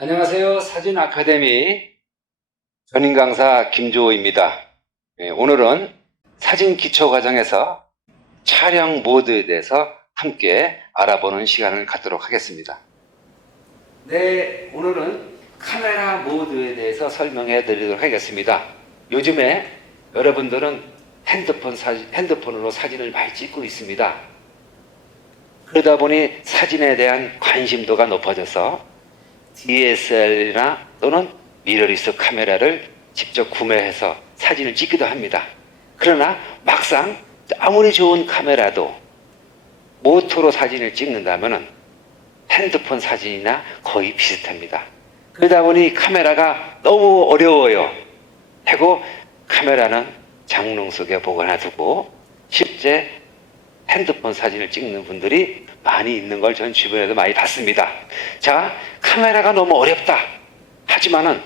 안녕하세요. 사진 아카데미 전임 강사 김조호입니다. 오늘은 사진 기초 과정에서 촬영 모드에 대해서 함께 알아보는 시간을 갖도록 하겠습니다. 네, 오늘은 카메라 모드에 대해서 설명해 드리도록 하겠습니다. 요즘에 여러분들은 핸드폰으로 사진을 많이 찍고 있습니다. 그러다 보니 사진에 대한 관심도가 높아져서 DSLR이나 또는 미러리스 카메라를 직접 구매해서 사진을 찍기도 합니다. 그러나 막상 아무리 좋은 카메라도 모토로 사진을 찍는다면 핸드폰 사진이나 거의 비슷합니다. 그러다 보니 카메라가 너무 어려워요. 하고 카메라는 장롱 속에 보관해두고 실제 핸드폰 사진을 찍는 분들이 많이 있는 걸 전 주변에도 많이 봤습니다. 자, 카메라가 너무 어렵다. 하지만은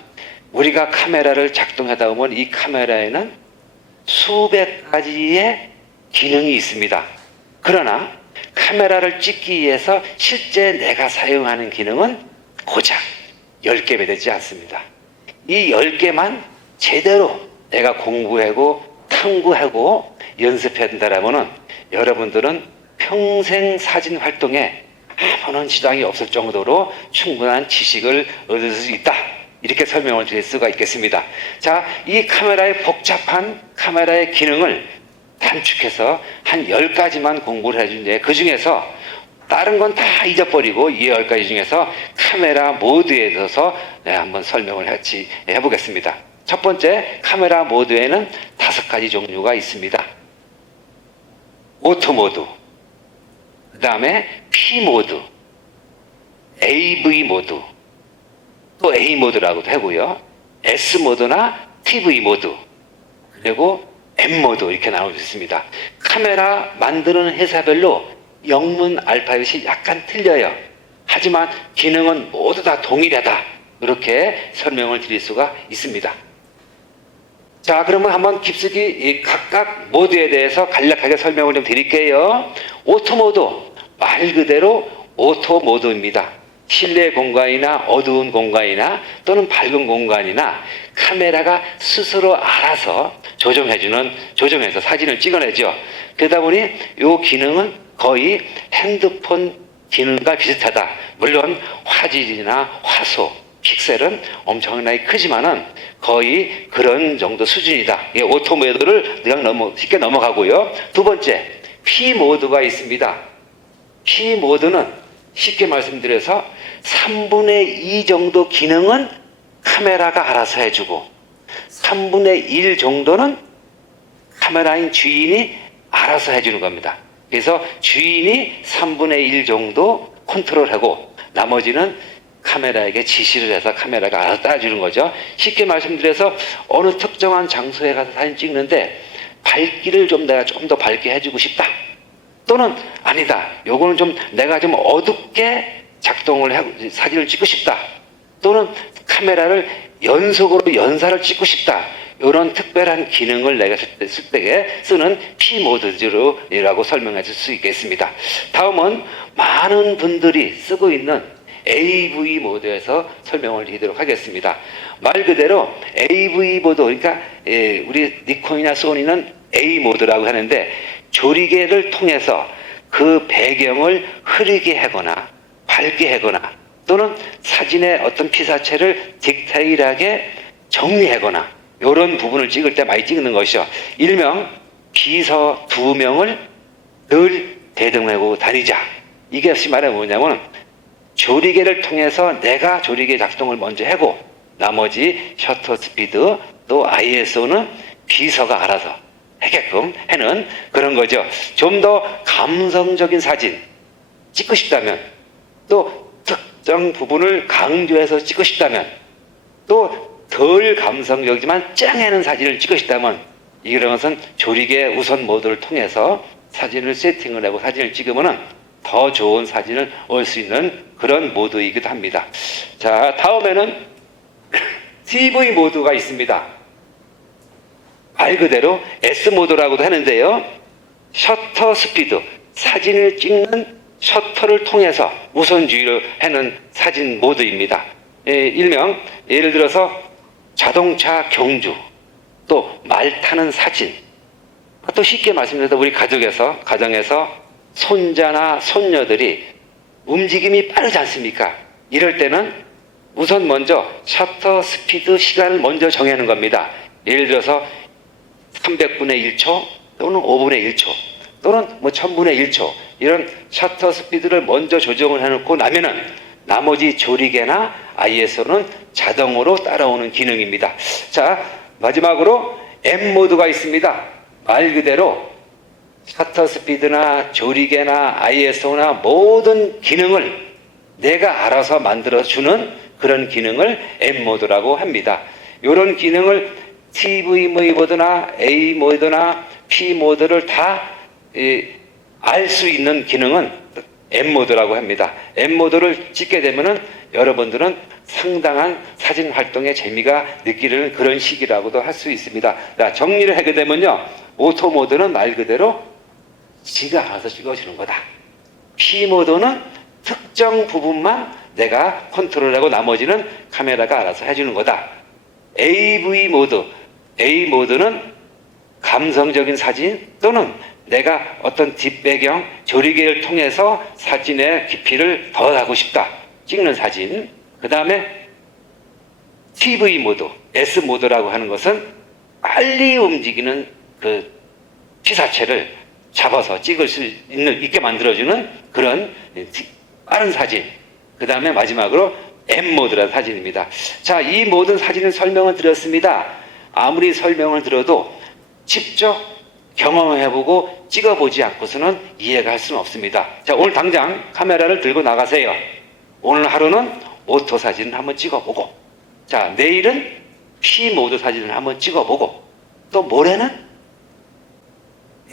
우리가 카메라를 작동하다 보면 이 카메라에는 수백 가지의 기능이 있습니다. 그러나 카메라를 찍기 위해서 실제 내가 사용하는 기능은 고작 10개가 되지 않습니다. 이 10개만 제대로 내가 공부하고 탐구하고 연습한다라면은 여러분들은 평생 사진 활동에 아무런 지장이 없을 정도로 충분한 지식을 얻을 수 있다. 이렇게 설명을 드릴 수가 있겠습니다. 자, 이 카메라의 복잡한 카메라의 기능을 단축해서 한 10가지만 공부를 해준데 그 중에서 다른 건 다 잊어버리고 이 10가지 중에서 카메라 모드에 대해서 한번 설명을 해보겠습니다. 첫 번째, 카메라 모드에는 5가지 종류가 있습니다. 오토 모드, 그 다음에 P 모드, AV 모드, 또 A 모드라고도 하고요. S 모드나 TV 모드, 그리고 M 모드 이렇게 나올 수 있습니다. 카메라 만드는 회사별로 영문 알파벳이 약간 틀려요. 하지만 기능은 모두 다 동일하다. 이렇게 설명을 드릴 수가 있습니다. 자, 그러면 한번 깊숙이 이 각각 모드에 대해서 간략하게 설명을 좀 드릴게요. 오토 모드, 말 그대로 오토 모드입니다. 실내 공간이나 어두운 공간이나 또는 밝은 공간이나 카메라가 스스로 알아서 조정해서 사진을 찍어내죠. 그러다 보니 이 기능은 거의 핸드폰 기능과 비슷하다. 물론 화질이나 화소, 픽셀은 엄청나게 크지만은 거의 그런 정도 수준이다. 이 오토 모드를 그냥 쉽게 넘어가고요. 두 번째, P 모드가 있습니다. P 모드는 쉽게 말씀드려서 3분의 2 정도 기능은 카메라가 알아서 해주고 3분의 1 정도는 카메라인 주인이 알아서 해주는 겁니다. 그래서 주인이 3분의 1 정도 컨트롤하고 나머지는 카메라에게 지시를 해서 카메라가 알아서 따라주는 거죠. 쉽게 말씀드려서 어느 특정한 장소에 가서 사진 찍는데 밝기를 내가 좀 더 밝게 해주고 싶다. 또는 아니다. 요거는 내가 좀 어둡게 사진을 찍고 싶다. 또는 카메라를 연속으로 연사를 찍고 싶다. 이런 특별한 기능을 내가 쓸 때 쓰는 P 모드라고 설명해 줄 수 있겠습니다. 다음은 많은 분들이 쓰고 있는 AV 모드에서 설명을 드리도록 하겠습니다. 말 그대로 AV 모드, 그러니까 우리 니콘이나 소니는 A 모드라고 하는데 조리개를 통해서 그 배경을 흐리게 하거나 밝게 하거나 또는 사진의 어떤 피사체를 디테일하게 정리하거나 이런 부분을 찍을 때 많이 찍는 것이죠. 일명 비서 2명을 늘 대동하고 다니자. 이게 역시 말하면 뭐냐면 조리개를 통해서 내가 조리개 작동을 먼저 하고 나머지 셔터 스피드 또 ISO는 비서가 알아서 하게끔 하는 그런 거죠. 좀 더 감성적인 사진 찍고 싶다면 또 특정 부분을 강조해서 찍고 싶다면 또 덜 감성적이지만 짱하는 사진을 찍고 싶다면 이런 것은 조리개 우선 모드를 통해서 사진을 세팅을 하고 사진을 찍으면 더 좋은 사진을 얻을 수 있는 그런 모드이기도 합니다. 자, 다음에는 TV 모드가 있습니다. 말 그대로 S 모드라고도 하는데요. 셔터 스피드, 사진을 찍는 셔터를 통해서 우선주의를 하는 사진 모드입니다. 일명 예를 들어서 자동차 경주, 또 말 타는 사진, 또 쉽게 말씀드려서 우리 가정에서 손자나 손녀들이 움직임이 빠르지 않습니까? 이럴 때는 우선 먼저 셔터 스피드 시간을 먼저 정하는 겁니다. 예를 들어서 300분의 1초 또는 5분의 1초 또는 뭐 1000분의 1초 이런 셔터 스피드를 먼저 조정을 해놓고 나면은 나머지 조리개나 ISO는 자동으로 따라오는 기능입니다. 자, 마지막으로 M 모드가 있습니다. 말 그대로 셔터 스피드나 조리개나 ISO나 모든 기능을 내가 알아서 만들어주는 그런 기능을 M 모드라고 합니다. 이런 기능을 TV 모드나 A 모드나 P 모드를 다 알 수 있는 기능은 M 모드라고 합니다. M 모드를 찍게 되면은 여러분들은 상당한 사진 활동의 재미가 느끼는 그런 시기라고도 할 수 있습니다. 자, 정리를 하게 되면요. 오토 모드는 말 그대로 지가 알아서 찍어주는 거다. P 모드는 특정 부분만 내가 컨트롤하고 나머지는 카메라가 알아서 해주는 거다. AV 모드, A 모드는 감성적인 사진 또는 내가 어떤 뒷배경, 조리개를 통해서 사진의 깊이를 더하고 싶다. 찍는 사진. 그 다음에 TV 모드, S 모드라고 하는 것은 빨리 움직이는 그 피사체를 잡아서 찍을 수 있게 만들어주는 그런 빠른 사진. 그 다음에 마지막으로 M 모드라는 사진입니다. 자, 이 모든 사진을 설명을 드렸습니다. 아무리 설명을 들어도 직접 경험해보고 찍어보지 않고서는 이해가 할 수는 없습니다. 자, 오늘 당장 카메라를 들고 나가세요. 오늘 하루는 오토 사진을 한번 찍어보고, 자, 내일은 P 모드 사진을 한번 찍어보고, 또 모레는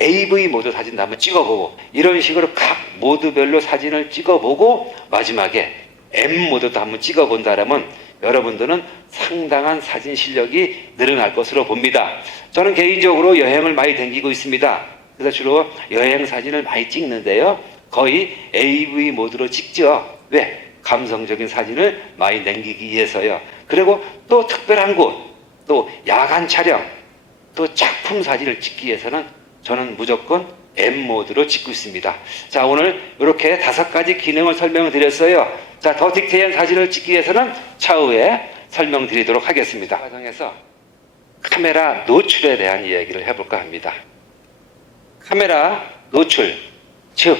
AV 모드 사진도 한번 찍어보고, 이런 식으로 각 모드별로 사진을 찍어보고 마지막에 M 모드도 한번 찍어본다면 여러분들은 상당한 사진 실력이 늘어날 것으로 봅니다. 저는 개인적으로 여행을 많이 다니고 있습니다. 그래서 주로 여행 사진을 많이 찍는데요. 거의 AV 모드로 찍죠. 왜? 감성적인 사진을 많이 남기기 위해서요. 그리고 또 특별한 곳, 또 야간 촬영, 또 작품 사진을 찍기 위해서는 저는 무조건 M 모드로 찍고 있습니다. 자, 오늘 이렇게 5가지 기능을 설명드렸어요. 자, 더 디테일한 사진을 찍기 위해서는 차후에 설명드리도록 하겠습니다. 과정에서 카메라 노출에 대한 이야기를 해볼까 합니다. 카메라 노출, 즉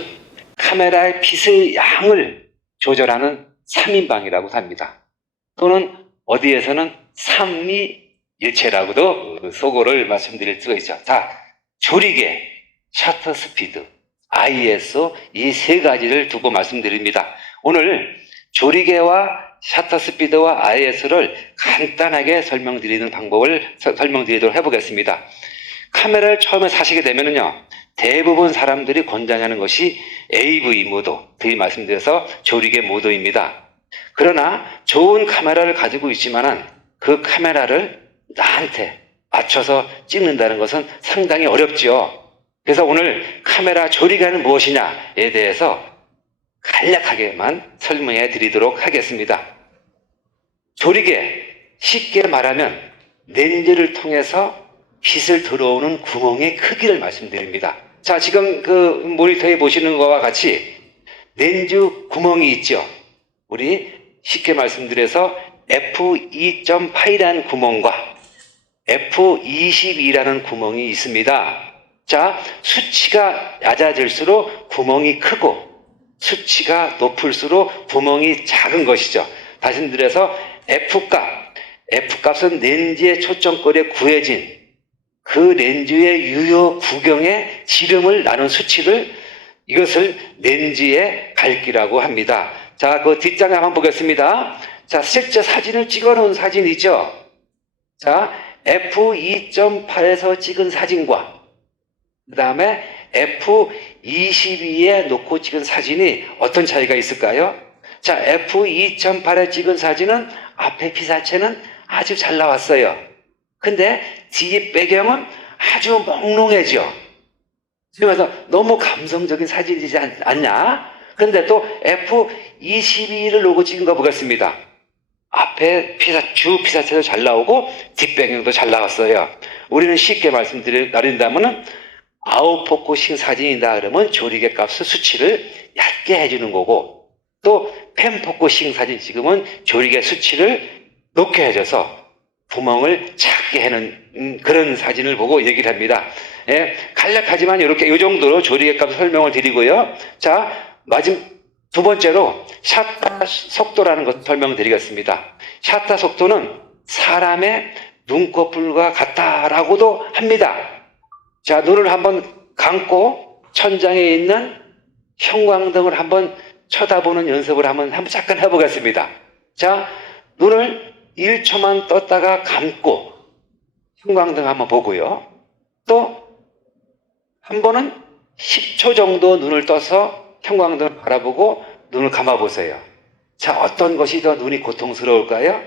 카메라의 빛의 양을 조절하는 3인방이라고 합니다. 또는 어디에서는 삼위일체라고도 소고를 말씀드릴 수가 있죠. 자, 조리개, 셔터 스피드, ISO 이 3가지를 두고 말씀드립니다. 오늘 조리개와 셔터 스피드와 ISO를 간단하게 설명드리는 방법을 설명드리도록 해보겠습니다. 카메라를 처음에 사시게 되면요, 대부분 사람들이 권장하는 것이 AV 모드, 드리 말씀드려서 조리개 모드입니다. 그러나 좋은 카메라를 가지고 있지만은 그 카메라를 나한테 맞춰서 찍는다는 것은 상당히 어렵죠. 그래서 오늘 카메라 조리개는 무엇이냐에 대해서 간략하게만 설명해 드리도록 하겠습니다. 조리개, 쉽게 말하면 렌즈를 통해서 빛을 들어오는 구멍의 크기를 말씀드립니다. 자, 지금 그 모니터에 보시는 것과 같이 렌즈 구멍이 있죠. 우리 쉽게 말씀드려서 f2.8이라는 구멍과 f22라는 구멍이 있습니다. 자, 수치가 얕아질수록 구멍이 크고 수치가 높을수록 구멍이 작은 것이죠. 다시 말해서 F값은 렌즈의 초점거리에 구해진 그 렌즈의 유효 구경의 지름을 나눈 수치를 이것을 렌즈의 밝기라고 합니다. 자, 그 뒷장에 한번 보겠습니다. 자, 실제 사진을 찍어 놓은 사진이죠. 자, f2.8에서 찍은 사진과 그 다음에 f22에 놓고 찍은 사진이 어떤 차이가 있을까요? 자, f2.8에 찍은 사진은 앞에 피사체는 아주 잘 나왔어요. 근데 뒤 배경은 아주 몽롱해져. 그래서 너무 감성적인 사진이지 않냐? 근데 또 f22를 놓고 찍은 거 보겠습니다. 앞에 주 피사체도 잘 나오고 뒷배경도 잘 나왔어요. 우리는 쉽게 말씀드린다면은 아웃포커싱 사진이다 그러면 조리개 값의 수치를 얇게 해주는 거고, 또 펜포커싱 사진 찍으면 조리개 수치를 높게 해줘서 구멍을 작게 하는 그런 사진을 보고 얘기를 합니다. 예, 간략하지만 이렇게 이 정도로 조리개 값 설명을 드리고요. 자, 두 번째로 샤터 속도라는 것을 설명드리겠습니다. 샤터 속도는 사람의 눈꺼풀과 같다라고도 합니다. 자, 눈을 한번 감고 천장에 있는 형광등을 한번 쳐다보는 연습을 한번 잠깐 해보겠습니다. 자, 눈을 1초만 떴다가 감고 형광등 한번 보고요. 또 한 번은 10초 정도 눈을 떠서 형광등을 바라보고 눈을 감아보세요. 자, 어떤 것이 더 눈이 고통스러울까요?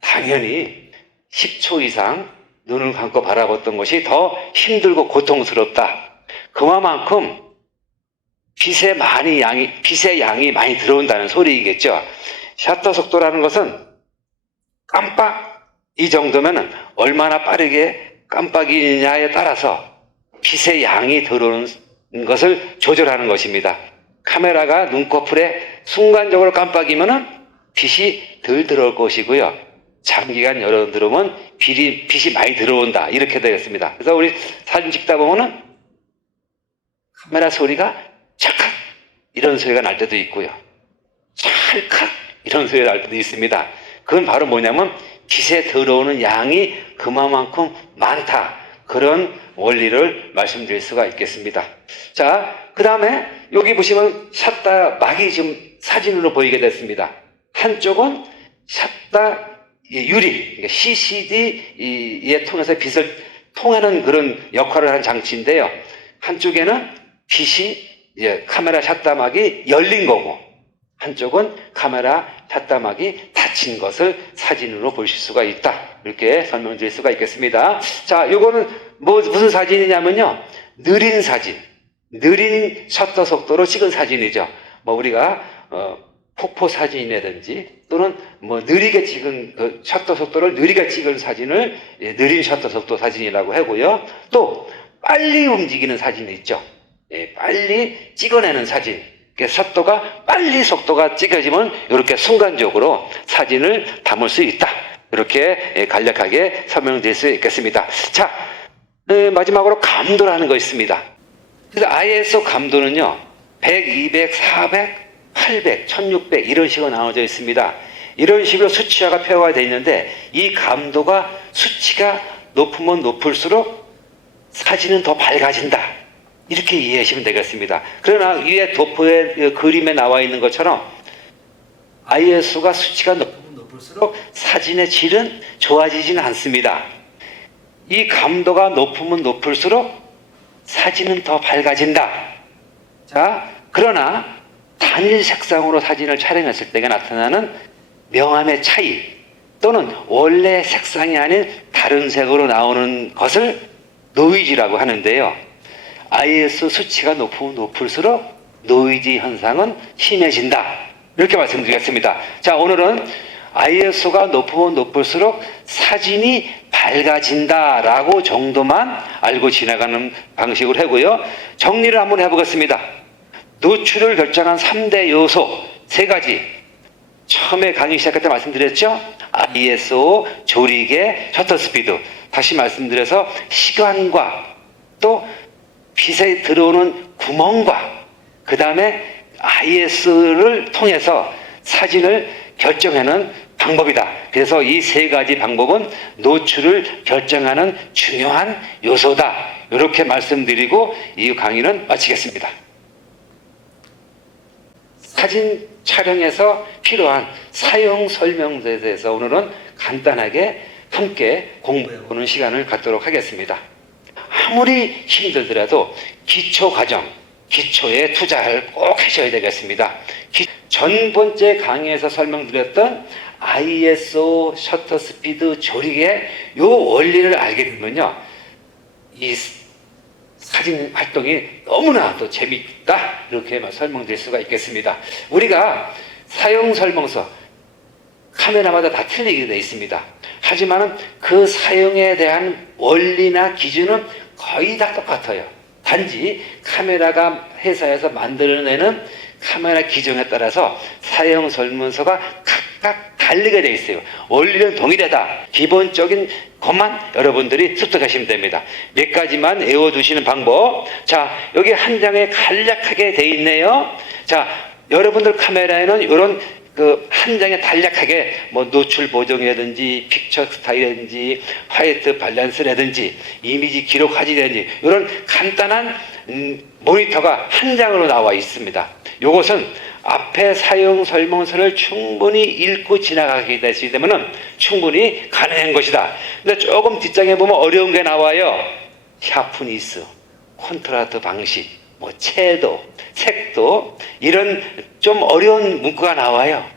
당연히 10초 이상 눈을 감고 바라봤던 것이 더 힘들고 고통스럽다. 그만큼 빛의 양이 많이 들어온다는 소리이겠죠. 셔터 속도라는 것은 깜빡 이 정도면은 얼마나 빠르게 깜빡이냐에 따라서 빛의 양이 들어오는 것을 조절하는 것입니다. 카메라가 눈꺼풀에 순간적으로 깜빡이면은 빛이 덜 들어올 것이고요. 장기간 열어 들어오면 빛이 많이 들어온다. 이렇게 되겠습니다. 그래서 우리 사진 찍다 보면은 카메라 소리가 찰칵 이런 소리가 날 때도 있고요. 찰칵 이런 소리가 날 때도 있습니다. 그건 바로 뭐냐면 빛에 들어오는 양이 그만큼 많다. 그런 원리를 말씀드릴 수가 있겠습니다. 자, 그 다음에 여기 보시면 샷다 막이 지금 사진으로 보이게 됐습니다. 한쪽은 샷다 유리, 그러니까 CCD에 통해서 빛을 통하는 그런 역할을 하는 장치인데요. 한쪽에는 빛이 카메라 샷다막이 열린 거고, 한쪽은 카메라 샷다막이 닫힌 것을 사진으로 보실 수가 있다. 이렇게 설명드릴 수가 있겠습니다. 자, 요거는 무슨 사진이냐면요. 느린 사진, 느린 셔터 속도로 찍은 사진이죠. 우리가 폭포 사진이라든지 또는 느리게 찍은 셔터 속도를 느리게 찍은 사진을 느린 셔터 속도 사진이라고 하고요. 또 빨리 움직이는 사진이 있죠. 빨리 찍어내는 사진. 셔터가 빨리 속도가 찍어지면 이렇게 순간적으로 사진을 담을 수 있다. 이렇게 간략하게 설명드릴 수 있겠습니다. 자, 마지막으로 감도라는 거 있습니다. 그래서 ISO 감도는요, 100, 200, 400, 800, 1600 이런 식으로 나눠져 있습니다. 이런 식으로 수치화가 표가 되어 있는데 이 감도가 수치가 높으면 높을수록 사진은 더 밝아진다. 이렇게 이해하시면 되겠습니다. 그러나 위에 도포의 그림에 나와 있는 것처럼 ISO가 수치가 높으면 높을수록 사진의 질은 좋아지지는 않습니다. 이 감도가 높으면 높을수록 사진은 더 밝아진다. 자, 그러나 단일 색상으로 사진을 촬영했을 때가 나타나는 명암의 차이 또는 원래 색상이 아닌 다른 색으로 나오는 것을 노이즈라고 하는데요. ISO 수치가 높으면 높을수록 노이즈 현상은 심해진다. 이렇게 말씀드리겠습니다. 자, 오늘은 ISO가 높으면 높을수록 사진이 밝아진다라고 정도만 알고 지나가는 방식으로 하고요. 정리를 한번 해보겠습니다. 노출을 결정한 3대 요소 3가지. 처음에 강의 시작할 때 말씀드렸죠. ISO, 조리개, 셔터 스피드. 다시 말씀드려서 시간과 또 빛에 들어오는 구멍과 그 다음에 ISO를 통해서 사진을 결정하는 방법이다. 그래서 이 3가지 방법은 노출을 결정하는 중요한 요소다. 이렇게 말씀드리고 이 강의는 마치겠습니다. 사진 촬영에서 필요한 사용 설명서에 대해서 오늘은 간단하게 함께 공부해보는 시간을 갖도록 하겠습니다. 아무리 힘들더라도 기초 과정, 기초에 투자를 꼭 하셔야 되겠습니다. 전 번째 강의에서 설명드렸던 ISO, 셔터 스피드, 조리개 요 원리를 알게 되면요, 이 사진 활동이 너무나 또 재밌다 이렇게 설명드릴 수가 있겠습니다. 우리가 사용 설명서 카메라마다 다 틀리게 되어 있습니다. 하지만 그 사용에 대한 원리나 기준은 거의 다 똑같아요. 단지 카메라가 회사에서 만들어내는 카메라 기종에 따라서 사용 설문서가 각각 다르게 되어 있어요. 원리는 동일하다. 기본적인 것만 여러분들이 습득하시면 됩니다. 몇 가지만 외워두시는 방법. 자, 여기 한 장에 간략하게 되어 있네요. 자, 여러분들 카메라에는 이런 한 장에 간략하게 뭐 노출 보정이라든지 픽처 스타일이라든지 화이트 밸런스라든지 이미지 기록 화질이라든지 이런 간단한 모니터가 한 장으로 나와 있습니다. 이것은 앞에 사용 설명서를 충분히 읽고 지나가게 되시면 충분히 가능한 것이다. 근데 조금 뒷장에 보면 어려운 게 나와요. 샤프니스, 콘트라스트 방식, 뭐 채도, 색도 이런 좀 어려운 문구가 나와요.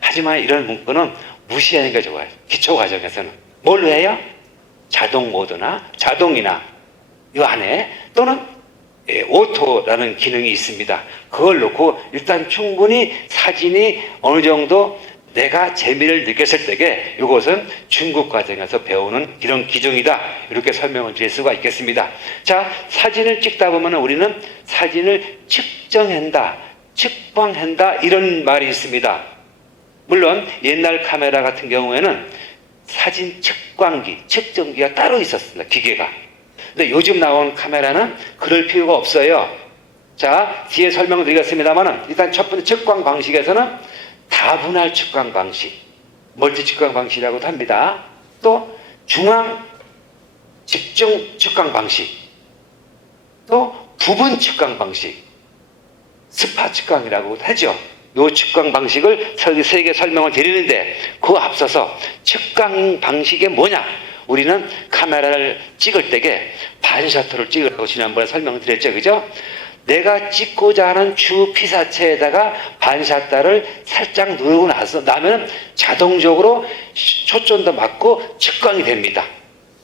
하지만 이런 문구는 무시하는 게 좋아요. 기초 과정에서는 뭘로 해요? 자동 모드나 자동이나 이 안에 또는 오토라는 기능이 있습니다. 그걸 놓고 일단 충분히 사진이 어느 정도 내가 재미를 느꼈을 때에 이것은 중국 과정에서 배우는 이런 기종이다. 이렇게 설명을 드릴 수가 있겠습니다. 자, 사진을 찍다 보면 우리는 사진을 측정한다, 측광한다 이런 말이 있습니다. 물론 옛날 카메라 같은 경우에는 사진 측광기, 측정기가 따로 있었습니다. 기계가. 근데 요즘 나온 카메라는 그럴 필요가 없어요. 자, 뒤에 설명을 드리겠습니다만 일단 첫 번째 측광 방식에서는 다분할 측광 방식, 멀티 측광 방식이라고도 합니다. 또 중앙 집중 측광 방식, 또 부분 측광 방식, 스파 측광이라고 하죠. 이 측광 방식을 세 개 설명을 드리는데 그 앞서서 측광 방식이 뭐냐? 우리는 카메라를 찍을 때에 반셔터를 찍으라고 지난번에 설명을 드렸죠. 그죠? 내가 찍고자 하는 주 피사체에다가 반샷다를 살짝 누르고 나면 자동적으로 초점도 맞고 측광이 됩니다.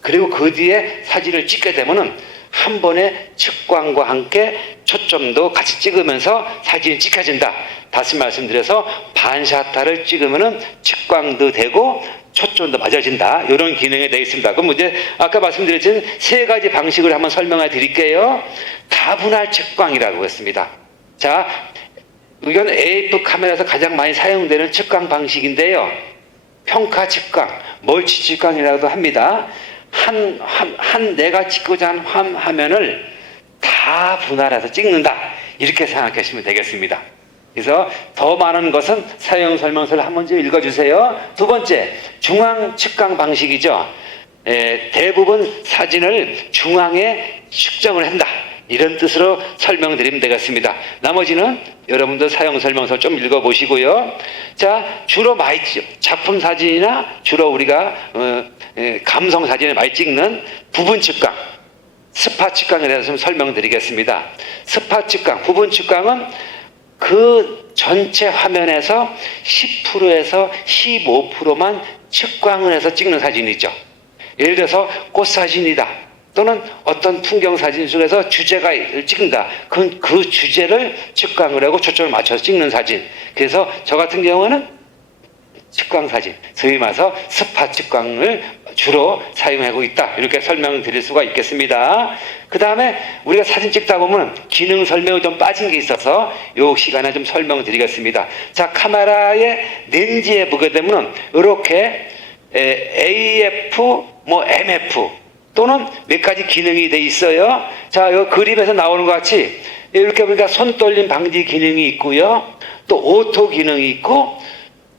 그리고 그 뒤에 사진을 찍게 되면은 한 번에 측광과 함께 초점도 같이 찍으면서 사진이 찍혀진다. 다시 말씀드려서 반샷다를 찍으면은 측광도 되고 초점도 맞아진다. 이런 기능이 되어 있습니다. 그럼 이제 아까 말씀드렸던 세 가지 방식을 한번 설명해 드릴게요. 다분할 측광이라고 했습니다. 자, 이건 AF 카메라에서 가장 많이 사용되는 측광 방식인데요. 평가 측광, 멀티 측광이라고도 합니다. 내가 찍고자 하는 화면을 다 분할해서 찍는다. 이렇게 생각하시면 되겠습니다. 그래서 더 많은 것은 사용 설명서를 한 번 좀 읽어주세요. 두 번째, 중앙 측광 방식이죠. 대부분 사진을 중앙에 측정을 한다. 이런 뜻으로 설명드리면 되겠습니다. 나머지는 여러분들 사용 설명서 좀 읽어보시고요. 자, 주로 많이 작품 사진이나 주로 우리가 감성 사진을 많이 찍는 부분 측광, 스파 측광에 대해서 좀 설명드리겠습니다. 스파 측광, 부분 측광은 그 전체 화면에서 10%에서 15%만 측광을 해서 찍는 사진이죠. 예를 들어서 꽃사진이다. 또는 어떤 풍경 사진 속에서 주제가 찍는다. 그 주제를 측광을 하고 초점을 맞춰서 찍는 사진. 그래서 저 같은 경우는 측광 사진, 소위 말해서 스파 측광을 주로 사용하고 있다. 이렇게 설명을 드릴 수가 있겠습니다. 그 다음에 우리가 사진 찍다 보면 기능 설명이 좀 빠진 게 있어서 이 시간에 좀 설명을 드리겠습니다. 자, 카메라의 렌즈에 보게 되면 이렇게 AF, MF 또는 몇 가지 기능이 돼 있어요. 자, 이 그림에서 나오는 것 같이 이렇게 보니까 손 떨림 방지 기능이 있고요. 또 오토 기능이 있고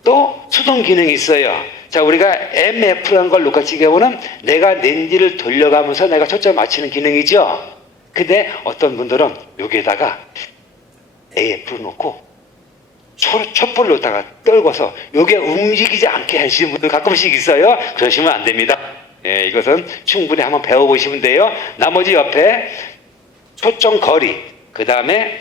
또 수동 기능이 있어요. 자, 우리가 MF라는 걸 놓고 찍어보면 내가 렌즈를 돌려가면서 내가 초점 맞추는 기능이죠. 근데 어떤 분들은 여기에다가 AF를 놓고 촛불을 놓다가 떨궈서 여기에 움직이지 않게 하시는 분들 가끔씩 있어요. 그러시면 안 됩니다. 예, 이것은 충분히 한번 배워보시면 돼요. 나머지 옆에 초점 거리, 그 다음에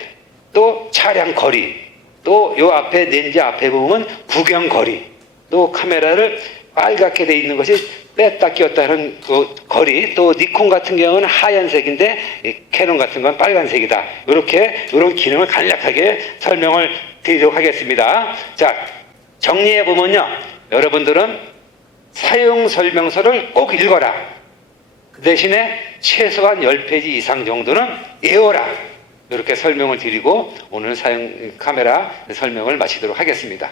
또 차량 거리, 또 요 앞에 렌즈 앞에 보면 구경 거리, 또 카메라를 빨갛게 돼 있는 것이 뺐다 끼웠다 하는 그 거리, 또 니콘 같은 경우는 하얀색인데 캐논 같은 건 빨간색이다. 이런 기능을 간략하게 설명을 드리도록 하겠습니다. 자, 정리해 보면요. 여러분들은 사용 설명서를 꼭 읽어라. 그 대신에 최소한 10페이지 이상 정도는 외워라. 이렇게 설명을 드리고 오늘 사용 카메라 설명을 마치도록 하겠습니다.